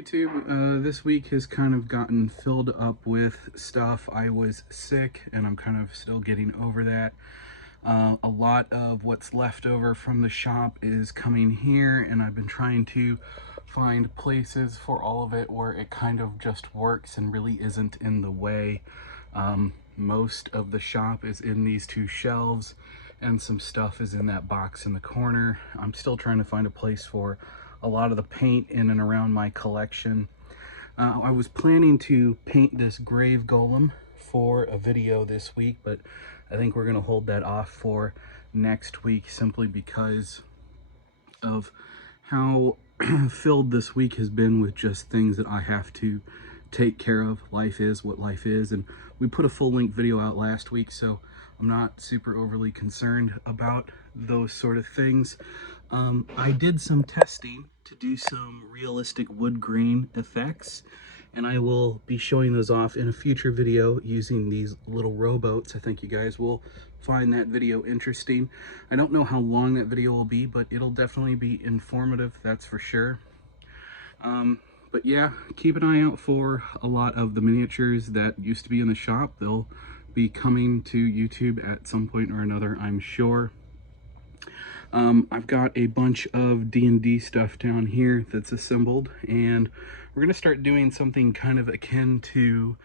YouTube, this week has kind of gotten filled up with stuff. I was sick and I'm kind of still getting over that. A lot of what's left over from the shop is coming here, and I've been trying to find places for all of it where it kind of just works and really isn't in the way. Most of the shop is in these two shelves and some stuff is in that box in the corner. I'm still trying to find a place for a lot of the paint in and around my collection. I was planning to paint this grave golem for a video this week, but I think we're going to hold that off for next week simply because of how filled this week has been with just things that I have to take care of. Life is what life is, and we put a full length video out last week, so I'm not super overly concerned about those sort of things. I did some testing to do some realistic wood grain effects, and I will be showing those off in a future video using these little rowboats. I think you guys will find that video interesting. I don't know how long that video will be, but it'll definitely be informative, that's for sure. But yeah, keep an eye out for a lot of the miniatures that used to be in the shop. They'll be coming to YouTube at some point or another, I'm sure. I've got a bunch of D&D stuff down here that's assembled, and we're going to start doing something kind of akin to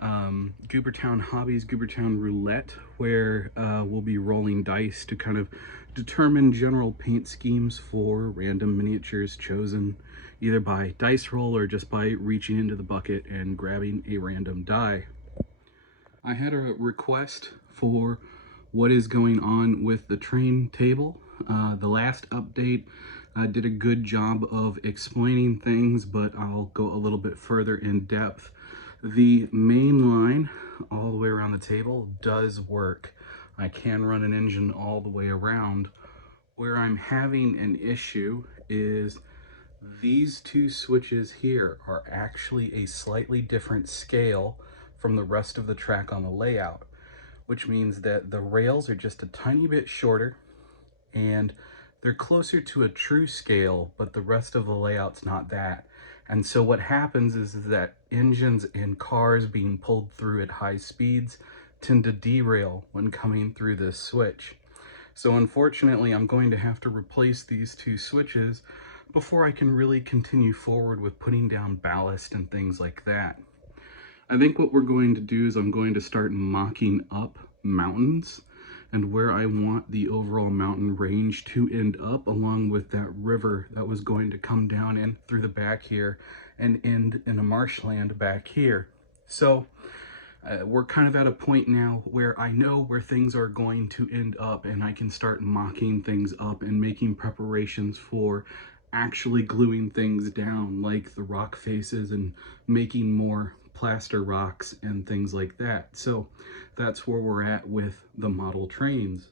Goobertown Hobbies, Goobertown Roulette, where we'll be rolling dice to kind of determine general paint schemes for random miniatures chosen either by dice roll or just by reaching into the bucket and grabbing a random die. I had a request for what is going on with the train table. The last update did a good job of explaining things, but I'll go a little bit further in depth. The main line all the way around the table does work. I can run an engine all the way around. Where I'm having an issue is these two switches here are actually a slightly different scale from the rest of the track on the layout, which means that the rails are just a tiny bit shorter and they're closer to a true scale, but the rest of the layout's not that. And so what happens is that engines and cars being pulled through at high speeds tend to derail when coming through this switch. So unfortunately, I'm going to have to replace these two switches before I can really continue forward with putting down ballast and things like that. I think what we're going to do is I'm going to start mocking up mountains and where I want the overall mountain range to end up, along with that river that was going to come down in through the back here and end in a marshland back here. So we're kind of at a point now where I know where things are going to end up, and I can start mocking things up and making preparations for actually gluing things down, like the rock faces, and making more plaster rocks and things like that. So that's where we're at with the model trains.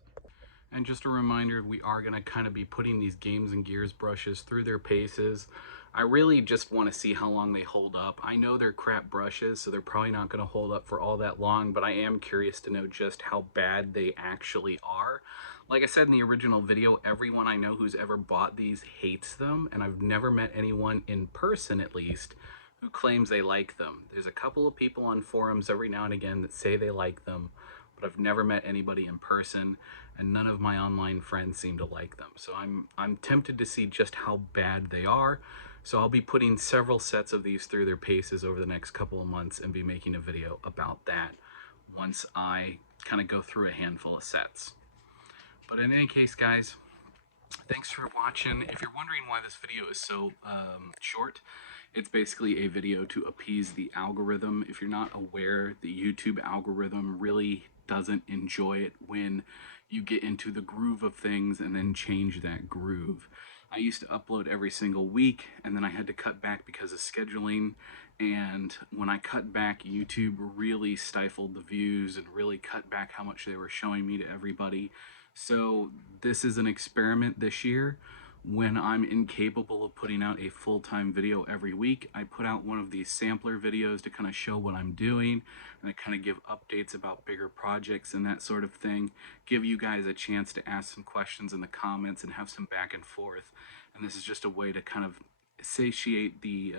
And just a reminder, we are going to kind of be putting these Games and Gears brushes through their paces. I really just want to see how long they hold up. I know they're crap brushes, so they're probably not going to hold up for all that long, but I am curious to know just how bad they actually are. Like I said in the original video, everyone I know who's ever bought these hates them, and I've never met anyone in person, at least, who claims they like them. There's a couple of people on forums every now and again that say they like them, but I've never met anybody in person, and none of my online friends seem to like them. So I'm tempted to see just how bad they are. So I'll be putting several sets of these through their paces over the next couple of months and be making a video about that once I kind of go through a handful of sets. But in any case, guys, thanks for watching. If you're wondering why this video is so short, it's basically a video to appease the algorithm. If you're not aware, the YouTube algorithm really doesn't enjoy it when you get into the groove of things and then change that groove. I used to upload every single week, and then I had to cut back because of scheduling. And when I cut back, YouTube really stifled the views and really cut back how much they were showing me to everybody. So this is an experiment this year. When I'm incapable of putting out a full-time video every week, I put out one of these sampler videos to kind of show what I'm doing, and I kind of give updates about bigger projects and that sort of thing, give you guys a chance to ask some questions in the comments and have some back and forth. And this is just a way to kind of satiate the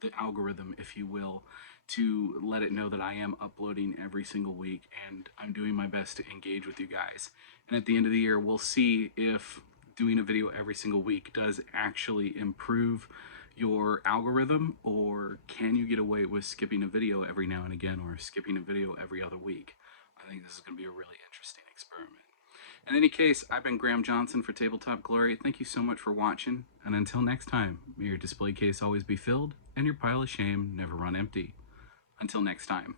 the algorithm, if you will, to let it know that I am uploading every single week and I'm doing my best to engage with you guys. And at the end of the year, we'll see if doing a video every single week does actually improve your algorithm, or can you get away with skipping a video every now and again, or skipping a video every other week. I think this is going to be a really interesting experiment. In any case, I've been Graham Johnson for Tabletop Glory. Thank you so much for watching, and until next time, may your display case always be filled and your pile of shame never run empty. Until next time.